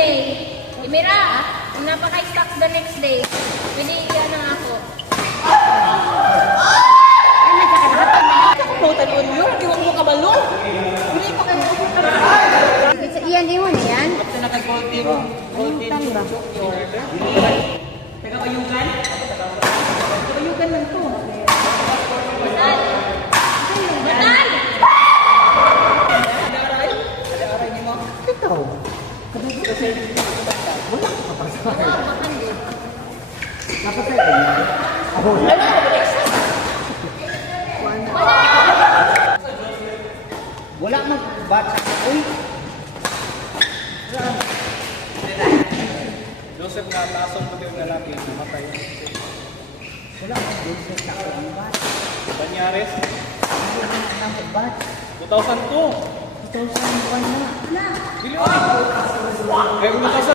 day. Imira, kung napaka-stocks the next day, pwede iyan na ako. Kautan yun, kiwag mo kabalo. Hindi pa kayo. Sa iyan din mo na yan? Ito na kag-gold team. Gold team. Taga-bayugan? Taga-bayugan lang to. Batal! Batal! Ada-aray? Ada-aray ni mo? Ito. Wala ka pa sa akin. Bakan din. Napasay ka niya? Ako. Wala mag-batch. Uy! Joseph nga, tasong mo yung lalaki, matay. Wala mag-Joseph sa batch. Banyares, Hindi na mag-batch. 2002. 2001 na. Bilyon. Eh,